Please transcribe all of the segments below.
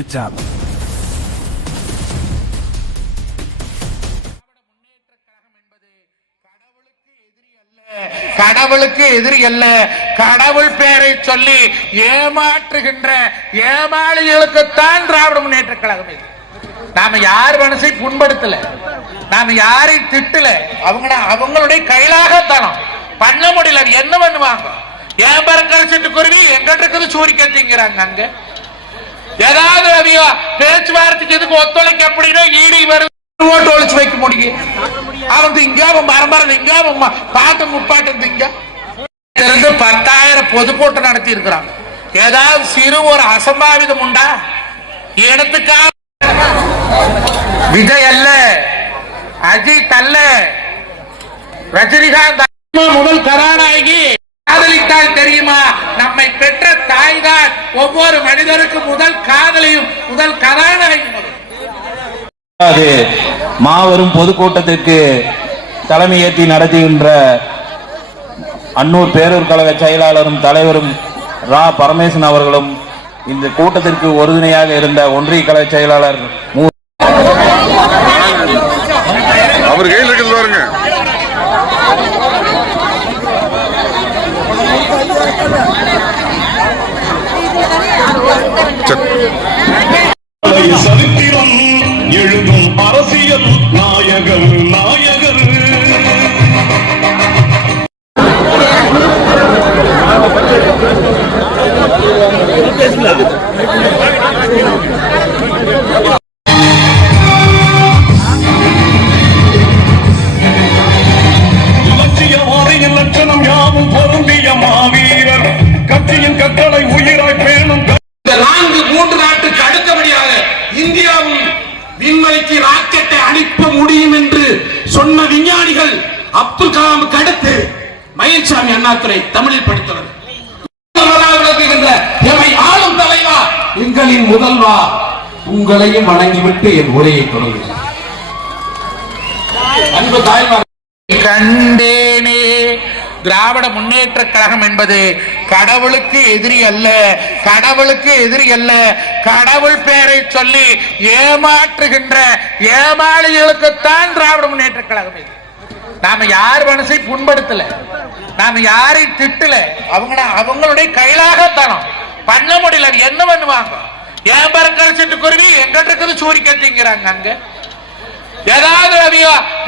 UTAP. கடவுளுக்கு எதிரி அல்ல. கடவுள் பேரை சொல்லி ஏமாற்றுகின்ற ஏமாளிகளுக்குத்தான் திராவிட முன்னேற்ற கழகம் இது. நாம யார் மனசை புண்படுத்தல? நாம யாரை திட்டல? அவங்க அவங்களுடைய கைலாகத்தனம். பண்ண முடியல. என்ன பண்ணுவாங்க? ஏன் சென்று குருவி? எங்கிட்ட இருக்குது சூரிக்கத்திங்கிறாங்க அங்க. ஏதாவது அவிய பேச்சுவார்த்தைக்கு எதுக்கு ஒத்துழைக்க அப்படின்னா ஈடி வருது ஓட்டு ஒழிச்சு வைக்க முடியும் அவன் இங்க மரமரம் இங்க அவன் ம- பாட்டு முப்பாட்டு இங்க. இருந்து பத்தாயிரம் பொதுக்கூட்டம் நடத்தி இருக்கிறான் ஏதாவது சிறு ஒரு அசம்பாவிதம் உண்டா? இடத்துக்காக விஜய் அல்ல அஜித் அல்ல. ரஜினிகாந்த் முதல் கதாநாயகி. காதலித்தால் தெரியுமா? நம்மை பெற்ற தாய்தான் ஒவ்வொரு மனிதருக்கும் முதல் காதலையும் முதல் கதாநாயகி முதல் அது மாபெரும் பொதுக்கூட்டத்திற்கு தலைமையேற்றி நடத்துகின்ற அன்னூர் பேரூர் கழக செயலாளரும் தலைவரும் ரா. பரமேசன் அவர்களும் இந்த கூட்டத்திற்கு உறுதுணையாக இருந்த ஒன்றிய கழக செயலாளர் அரசியல் நாயகர் ராக்கெட்டை அனுப்ப முடியும் என்று சொன்ன விஞ்ஞானிகள் அப்துல் கலாமுக்கு அடுத்து மயில்சாமி அண்ணாதுரை தமிழில் படித்தவர். ஆளும் தலைவா எங்களின் முதல்வா உங்களையும் வணங்கிவிட்டு என் உரையை தொடங்குகிறேன். அன்பு தாய்மார் கண்டே திராவிட முன்னேற்ற கழகம் என்பது கடவுளுக்கு எதிரி அல்ல. கடவுளுக்கு எதிரி அல்ல. கடவுள் பெயரை சொல்லி ஏமாற்றுகின்ற ஏமாளிகளுக்குத்தான் திராவிட முன்னேற்ற கழகம் இது. நாம யார் மனசை புண்படுத்தல? நாம யாரை திட்டல? அவங்க அவங்களுடைய கைலாகத்தனம் பண்ண முடியல. அது என்ன பண்ணுவாங்க? ஏன் பறக்கரைச்சிட்டு குருவி? எங்கிட்ட இருக்குது சூரிக்கத்திங்கிறாங்க அங்க. ஏதாவது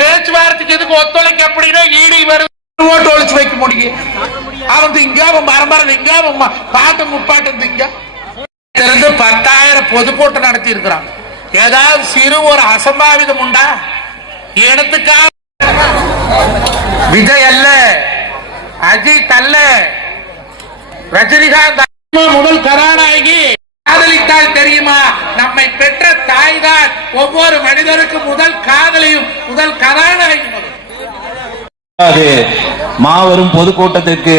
பேச்சுவார்த்தைக்கு எதுக்கு ஒத்துழைக்க அப்படின்னா ஈடி வருது ஓட்டு ஒழிச்சு வைக்க முடியும் அவன் இங்க மரமரம் பாட்டு முப்பாட்டு இருந்து பத்தாயிரம் பொதுக்கூட்டம் நடத்தி இருக்கிறான் ஏதாவது சிறு ஒரு அசம்பாவிதம் உண்டா இடத்துக்காக விஜய் அல்ல அஜித் அல்ல ரஜினிகாந்த் முதல் கதாநாயகி காதலித்தால் தெரியுமா நம்மை பெற்ற தாய்தான் ஒவ்வொரு மனிதருக்கும் முதல் காதலியும் முதல் கதாநாயகி அது மாபெரும் பொதுக்கூட்டத்திற்கு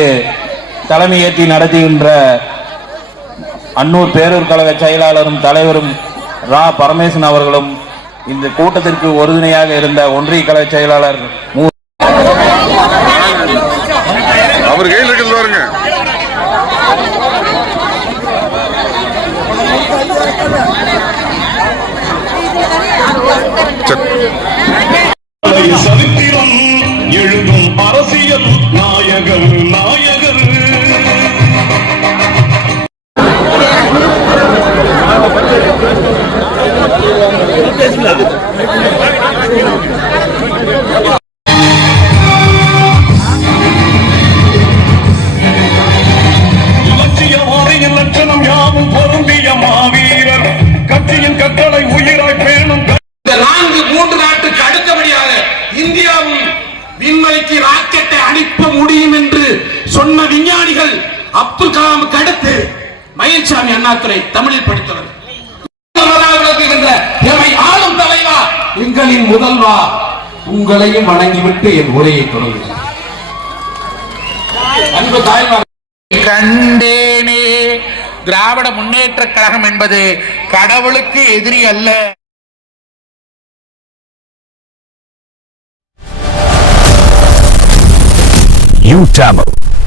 தலைமையேற்றி நடத்துகின்ற அன்னூர் பேரூர் கழக செயலாளரும் தலைவரும் ரா. பரமேசன் அவர்களும் இந்த கூட்டத்திற்கு உறுதுணையாக இருந்த ஒன்றிய கழக செயலாளர் மு. அரசியல் நாயகர் நாயகர் அப்துல் கலாமுக்கு அடுத்து மயில்சாமி அண்ணாதுரை தமிழில் படித்தவர் ஆளும் தலைவா எங்களின் முதல்வா உங்களையும் வணங்கிவிட்டு என் உரையை தொடங்குகிறேன். அன்பு தாய்மார் கண்டேனே திராவிட முன்னேற்ற கழகம் என்பது கடவுளுக்கு எதிரி அல்ல. UTAP.